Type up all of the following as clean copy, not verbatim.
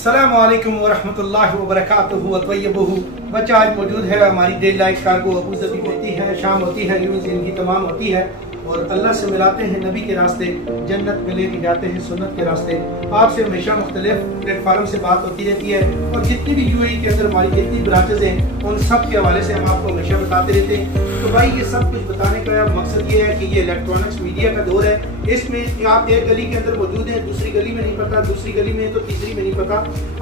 अस्सलामु अलैकुम वरहमतुल्लाहि वबरकातुहू वतय्यबुहू। बच्चा आज मौजूद है हमारी day light cargo Abu Dhabi होती है, शाम होती है, यूं जिंदगी तमाम होती है और अल्लाह से मिलाते हैं नबी के रास्ते, जन्नत में लेके जाते हैं सुन्नत के रास्ते। आपसे हमेशा मुख्तलिफ प्लेटफार्म से बात होती रहती है और जितनी भी यूएई के अंदर हमारी जितनी ब्रांचेज हैं उन सब के हवाले से हम आपको हमेशा बताते रहते हैं। तो भाई ये सब कुछ बताने का मकसद ये है कि ये इलेक्ट्रॉनिक्स मीडिया का दौर है। इसमें आप एक गली के अंदर मौजूद हैं, दूसरी गली में नहीं पता, दूसरी गली में तो तीसरी में नहीं पता।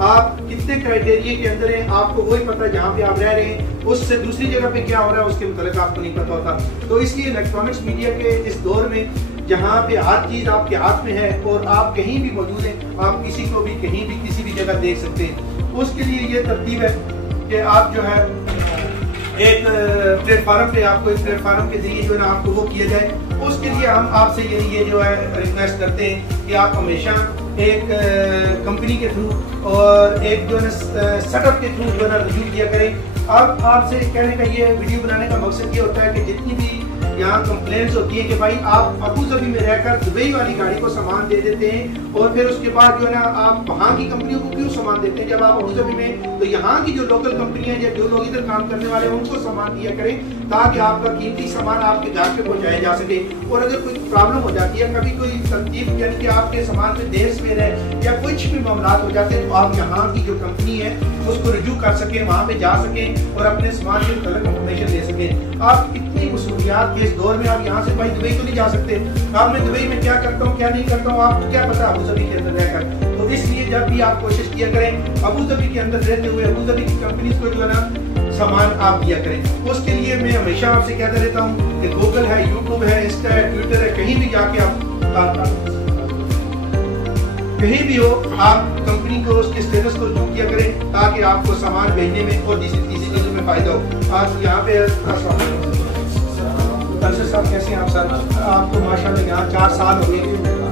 आप कितने क्राइटेरिया के अंदर हैं आपको वही पता जहाँ पे आप रह रहे हैं, उससे दूसरी जगह पे क्या हो रहा है उसके मुताबिक आपको नहीं पता होता। तो इसलिए इलेक्ट्रॉनिक्स मीडिया के इस दौर में जहाँ पे हर चीज़ आपके हाथ में है और आप कहीं भी मौजूद हैं, आप किसी को भी कहीं भी किसी भी जगह देख सकते हैं। उसके लिए ये तरतीब है कि आप जो है एक प्लेटफार्म पे आपको एक प्लेटफार्म के जरिए जो है ना आपको वो किया जाए। उसके लिए हम आपसे ये जो है रिक्वेस्ट करते हैं कि आप हमेशा एक कंपनी के थ्रू और एक जो है सेटअप के थ्रू जो है ना रिव्यू किया करें। अब आपसे कहने का ये वीडियो बनाने का मकसद ये होता है कि जितनी भी यहाँ कंप्लेंट्स होती है कि भाई आप अबू धाबी में रहकर दुबई वाली गाड़ी को सामान दे देते हैं और फिर उसके बाद जो है ना आप वहाँ की कंपनियों को क्यों सामान देते हैं जब आप अबू धाबी में, तो यहाँ की जो लोकल कंपनियां हैं जो लोग इधर काम करने वाले हैं उनको सामान दिया करें ताकि आपका कीमती सामान आपके घर पे पहुँचाया जा सके। और अगर कोई प्रॉब्लम हो जाती है, कभी कोई तरतीब यानी कि आपके सामान में देर सवेर है या कुछ भी मामला हो जाते हैं, तो आप यहाँ की जो कंपनी है उसको रिव्यू कर सकें, वहाँ पे जा सकें और अपने सामान के मुताबिक इंफॉर्मेशन ले सकें। आप इतनी मसूलियात के इस दौर में आप यहाँ से भाई दुबई तो नहीं जा सकते। आप मैं दुबई में क्या करता हूँ क्या नहीं करता हूँ आपको क्या पता अबू धाबी के अंदर रहकर। तो इसलिए जब भी आप कोशिश किया करें अबू धाबी के अंदर रहते हुए अबू धाबी की कंपनीज को जो है ना सामान आप दिया करें। उसके लिए मैं हमेशा आपसे कहता रहता हूँ कि गूगल है, यूट्यूब है, इंस्टा है, ट्विटर है, कहीं भी जाके आप कहीं भी हो आप कंपनी को उसके स्टेटस को रिव्यू किया करें ताकि आपको सामान भेजने में और किसी चीज़ों में फायदा हो। आज यहाँ पे साहब कैसे हैं आप सर? आपको माशाल्लाह यहाँ 4 साल हो गए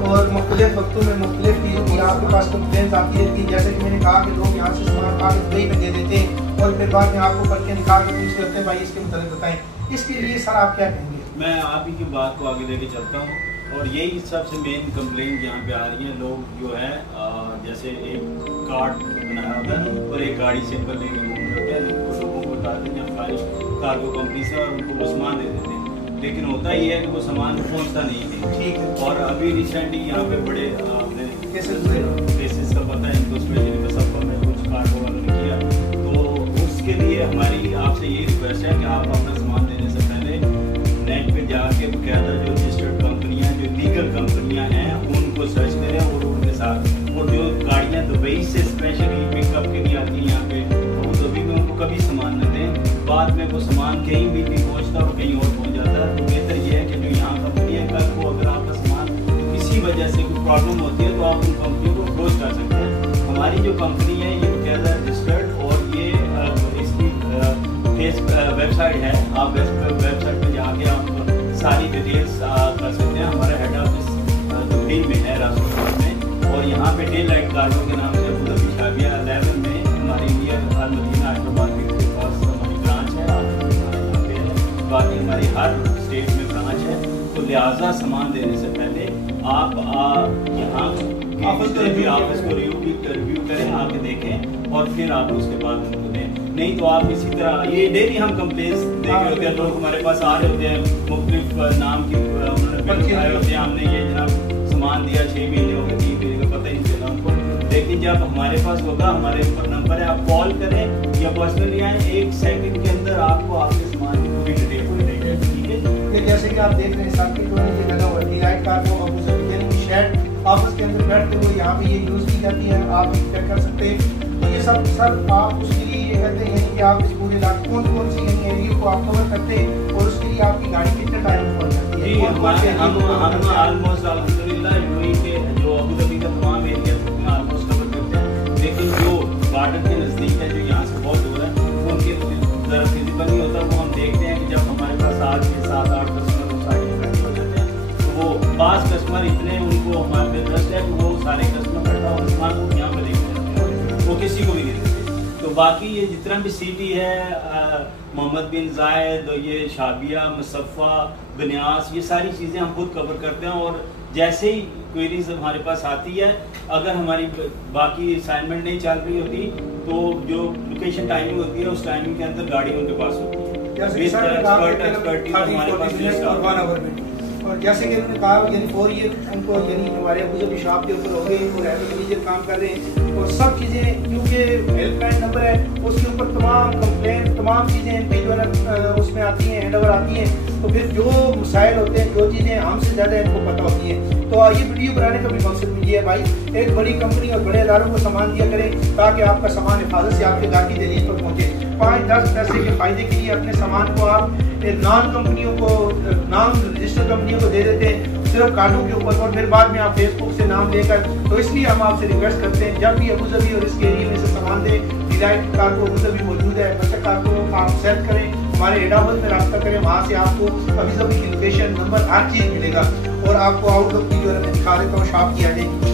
और मुख्तलिफ वक्तों में मुख्तलिफ चीज़ों की आपके पास कंप्लेंट आती रहती है। जैसे कि मैंने कहा कि लोग यहाँ से सामान कागज दुबई में दे देते हैं और फिर बाद में आपको पढ़ के निकाल के पूछ लेते हैं भाई इसके मुताबिक बताएं। इसके लिए सर आप क्या कहेंगे? मैं आप ही की बात को आगे लेके चलता हूँ और यही सबसे मेन कंप्लेंट यहाँ पे आ रही है। लोग जो है जैसे एक कार्ड बनाया होता है और एक गाड़ी से ऊपर लेके घूम रहे हैं, लोगों को बताते हैं हमारी कार्गो कंपनी से और उनको वो सामान दे देते हैं, लेकिन होता ही है कि वो सामान पहुँचता नहीं है। ठीक है। और अभी रिसेंटली यहाँ पे बड़े आपने केसेस का पता है इनको स्पेशली मुजफ्फर में कुछ कार्गो वालों ने किया, तो उसके लिए हमारी आपसे ये रिक्वेस्ट है कि आप अपना सामान देने से पहले नेट पे जाके बकायदा जो रजिस्टर्ड कंपनियां जो लीगल कंपनियां हैं उनको सर्च करें और उनके साथ और जो गाड़ियां दुबई से स्पेशली पिकअप के लिए आती हैं यहाँ पे तो दुबई में उनको कभी सामान न दें। बाद में वो सामान कहीं भी नहीं पहुँचता और कहीं और पहुँच जाता है। तो बेहतर ये है कि जो यहाँ कंपनी है कल को अगर आपका सामान किसी वजह से कोई प्रॉब्लम होती है तो आप उन कंपनियों को अप्रोच कर सकते हैं। हमारी जो कंपनी है ये बकायदा रजिस्टर्ड और ये इसकी वेबसाइट है, आप वेबसाइट पर जाके आप सारी डिटेल्स कर सकते हैं। हमारा हेड ऑफिस दुबई में है राजकोट में और यहाँ पे डे लाइट कार्गो के नाम से अबू धाबी शाबिया 11 में हमारी इंडिया अल मदीना हैदराबाद के पास हमारी ब्रांच है। यहाँ पे बाकी हमारी हर स्टेट में ब्रांच है, तो लिहाजा सामान देने से पहले आप यहाँ ऑफिस को रिव्यू करें, आके देखें और फिर आप उसके बाद उनको दें। नहीं तो आप इसी तरह ये डेली हम कंप्लेंट्स देख रहे होते हैं, लोग हमारे पास आ रहे होते हैं मुख्तलिफ नाम की उन्होंने बताए होते हैं हमने ये जनाब सामान दिया 6 महीने हो गए 3 महीने का पता ही नहीं चला उनको। लेकिन जब हमारे पास होगा हमारे ऊपर नंबर है, आप कॉल करें या पर्सनली आए, 1 सेकंड के अंदर आपको आपके सामान की पूरी डिटेल हो जाएगी। ठीक है, जैसे कि आप देख रहे हैं साथ में जो है ये लगा हुआ है लाइट कार्गो अबू धाबी यानी शेड ऑफिस के अंदर बैठते हुए यहाँ पे ये यूज़ की जाती है, आप चेक कर सकते हैं। तो ये सब सर आप उसके लिए ये कहते हैं कि आप इस पूरे इलाके कौन सी एरिया को आप कवर करते हैं और उसके लिए आपकी गाड़ी कितने टाइम में पहुँच जाती है? हम ऑलमोस्ट अल्हम्दुलिल्लाह यूएई के जो अबू धाबी का तमाम एरिया ऑलमोस्ट कवर करते हैं, लेकिन जो बॉर्डर के नज़दीक है जो यहाँ से बहुत दूर है उनके ज़रा फिजिबल नहीं होता। वो हम देखते हैं कि जब हमारे पास आज के 7-8 कस्टमर उस साइड में बैठे हो जाते हैं तो वो 5 कस्टमर इतने उनको हमारे पे ट्रस्ट है कि वो सारे कस्टमर बैठा और सामान को यहाँ पर देखते हैं, वो किसी को भी नहीं देते। तो तो बाकी ये जितना भी सिटी है, मोहम्मद बिन जायद, ये शाबिया, मुसफ़ा, बनियास, ये सारी चीज़ें हम खुद कवर करते हैं। और जैसे ही क्वेरीज हमारे पास आती है, अगर हमारी बाकी असाइनमेंट नहीं चल रही होती तो जो लोकेशन टाइमिंग होती है उस टाइमिंग के अंदर गाड़ी उनके पास होती है। और जैसे कि उन्होंने कहा यानी 4 ईयर उनको यानी हमारे अबू धाबी शॉप के ऊपर हो गए, वो रेवेन्यू मैनेजर काम कर रहे हैं और सब चीज़ें, क्योंकि हेल्पलाइन नंबर है उसके ऊपर तमाम कंप्लेन, तमाम चीज़ें इनकी जो है उसमें आती हैं, हैंड ओवर आती हैं। तो फिर जो मसाइल होते हैं, जो चीज़ें हमसे ज़्यादा इनको पता होती हैं। तो ये वीडियो बनाने का भी मकसद भी ये है भाई, एक बड़ी कंपनी और बड़े इदारों को सामान दिया करें ताकि आपका सामान हिफाजत से आपके घर की दहलीज पर पहुँचे। 5-10 पैसे के फायदे के लिए अपने सामान को आप नॉन कंपनियों को, नॉन रजिस्टर्ड कंपनियों को दे देते हैं सिर्फ कार्डों के ऊपर, और फिर बाद में आप फेसबुक से नाम लेकर। तो इसलिए हम आपसे रिक्वेस्ट करते हैं, जब भी अबू धाबी और इसके एरिया में से सामान दें, डिलाइट कार्गो अबू धाबी मौजूद है, बचत कार्गो आप सेलेक्ट करें, हमारे हेड ऑफिस में रब्ता करें, वहाँ से आपको अबू धाबी की लोकेशन, नंबर, हर चीज़ मिलेगा और आपको आउटलुक की जो है मैं दिखा देता हूँ शॉप की आ जाएगी।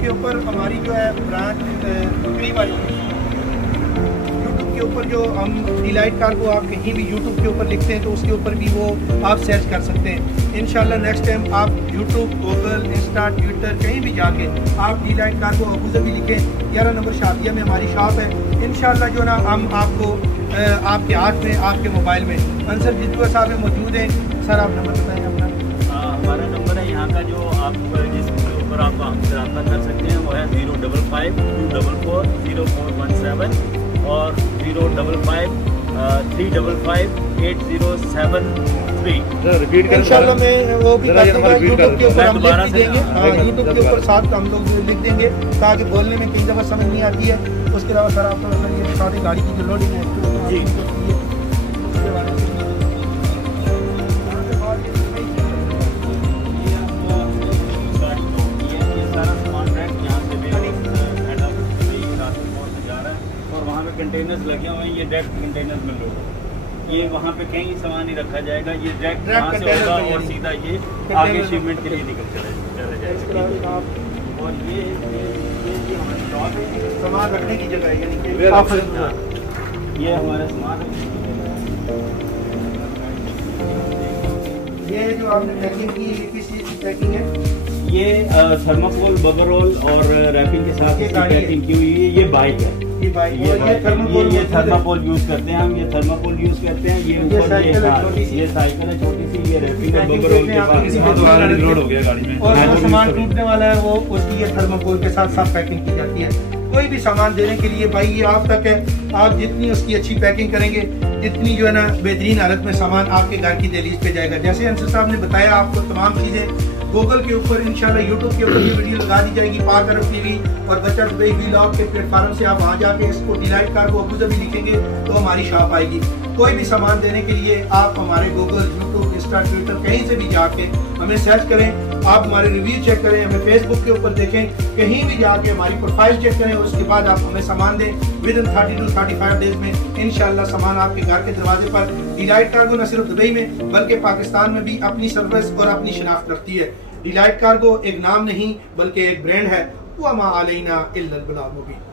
के ऊपर हमारी जो है ब्रांच कई बार यूट्यूब के ऊपर जो हम डिलाइट कार्गो आप कहीं भी यूट्यूब के ऊपर लिखते हैं तो उसके ऊपर भी वो आप सर्च कर सकते हैं। इंशाल्लाह नेक्स्ट टाइम आप यूट्यूब, गूगल, इंस्टा, ट्विटर कहीं भी जाके आप डिलाइट कार्गो अबू धाबी लिखें, 11 नंबर शादिया में हमारी शॉप है। इंशाल्लाह जो ना हम आपको आपके हाथ में, आपके मोबाइल में अंसर जितवा साहब मौजूद हैं। सर आप नंबर बताएँ अपना। हमारा नंबर है यहाँ का, जो आप जिसके ऊपर आप हमसे रब्ता कर सकते हैं वो है 055-244-0417 और 055-355-8073। रिपीट कर इंशाल्लाह मैं वो भी कर दूंगा, यूट्यूब के ऊपर हम लिख देंगे। यूट्यूब के ऊपर साथ हम लोग लिख देंगे ताकि बोलने में कई दफ़ा समझ नहीं आती है। उसके अलावा सर आप ये बता दें गाड़ी की जो लोडिंग है जी उसके बारे में। कंटेनर्स लगे हुए हैं, ये डायरेक्ट कंटेनर्स में लोड, ये वहाँ पे कहीं सामान नहीं रखा जाएगा, ये डायरेक्ट वहाँ से होगा और सीधा ये आगे शिपमेंट के लिए निकल चला जाएगा। और ये हमारी शॉप है, सामान रखने की जगह है, यानी कि ये हमारा सामान है। ये जो आपने पैकिंग की, किस चीज़ की पैकिंग है? ये थर्माकोल, बगर रोल और रैपिंग के साथ पैकिंग की हुई है। ये बाइक है, ये थर्माकोल यूज करते हैं हम, ये थर्माकोल यूज करते हैं। ये साइकिल है छोटी सी, ये रैपिंग और बगर रोल के साथ लोड हो गया गाड़ी में। और जो सामान टूटने वाला है वो उसकी ये थर्माकोल के साथ साथ पैकिंग की जाती है। कोई भी सामान देने के लिए भाई ये आप तक है, आप जितनी उसकी अच्छी पैकिंग करेंगे जितनी जो है ना बेहतरीन हालत में सामान आपके घर की दहलीज पे जाएगा। जैसे अंसर साहब ने बताया आपको तमाम चीज़ें गूगल के ऊपर, इंशाल्लाह यूट्यूब के ऊपर ये वीडियो लगा दी जाएगी, पाक अरब टीवी और बच्चा दुबई व्लॉग के प्लेटफॉर्म से आप वहाँ जाके इसको डिलाइट कार्गो अबू धाबी लिखेंगे तो हमारी शॉप आएगी। कोई भी सामान देने के लिए आप हमारे गूगल, यूट्यूब, इंस्टा, ट्विटर कहीं से भी जाके हमें सर्च करें, आप हमारे रिव्यू चेक करें, हमें फेसबुक के ऊपर देखें, कहीं भी जाके हमारी प्रोफाइल चेक करें, उसके बाद आप हमें सामान दें। विद इन 30 to 35 डेज में इंशाल्लाह सामान आपके घर के दरवाजे पर। डिलाइट कार्गो न सिर्फ दुबई में बल्कि पाकिस्तान में भी अपनी सर्विस और अपनी शनाख्त रखती है। डिलाइट कार्गो एक नाम नहीं बल्कि एक ब्रांड है। वमा अलैना इल्लल बलाग मुबीन।